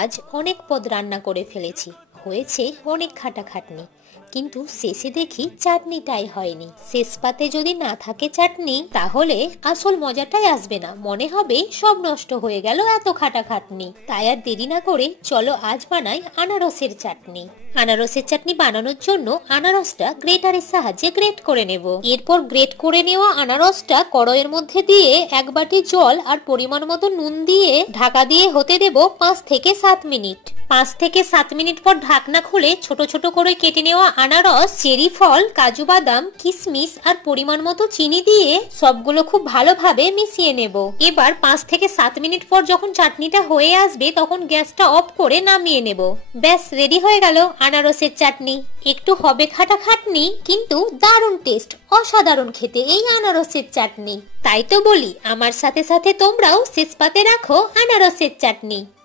আজ অনেক পদ রান্না করে ফেলেছি, হয়েছে অনেক খাটাখাটনি, কিন্তু শেষে দেখি চাটনিটাই হয়নি। শেষ পাতে যদি না থাকে চাটনি, তাহলে আসল মজাটাই আসবে না, মনে হবে সব নষ্ট হয়ে গেল এত খাটাখাটনি। তাই আর দেরি না করে চলো আজ বানাই আনারসের চাটনি। আনারসের চাটনি বানানোর জন্য আনারসটা গ্রেটারের সাহায্যে গ্রেট করে নেব। এরপর গ্রেট করে নেওয়া আনারসটা কড়াইয়ের মধ্যে দিয়ে 1 বাটি জল আর পরিমাণ মতো নুন দিয়ে ঢাকা দিয়ে হতে দেব 5 থেকে 7 মিনিট। 5 থেকে 7 মিনিট পর ঢাকনা খুলে ছোট ছোট করে কেটে নেওয়া আনারস, চেরি ফল, কাজু বাদাম, কিশমিশ আর পরিমাণ মতো চিনি দিয়ে সবগুলো খুব ভালোভাবে মিশিয়ে নেব। এবার 5 থেকে 7 মিনিট পর যখন চাটনিটা হয়ে আসবে তখন গ্যাসটা অফ করে নামিয়ে নেব। ব্যাস রেডি হয়ে গেল আনারসের চাটনি। একটু হবে খাটাখাটনি, কিন্তু দারুণ টেস্ট, অসাধারণ খেতে এই আনারসের চাটনি। তাই তো বলি আমার সাথে সাথে তোমরাও শেষ পাতে রাখো আনারসের চাটনি।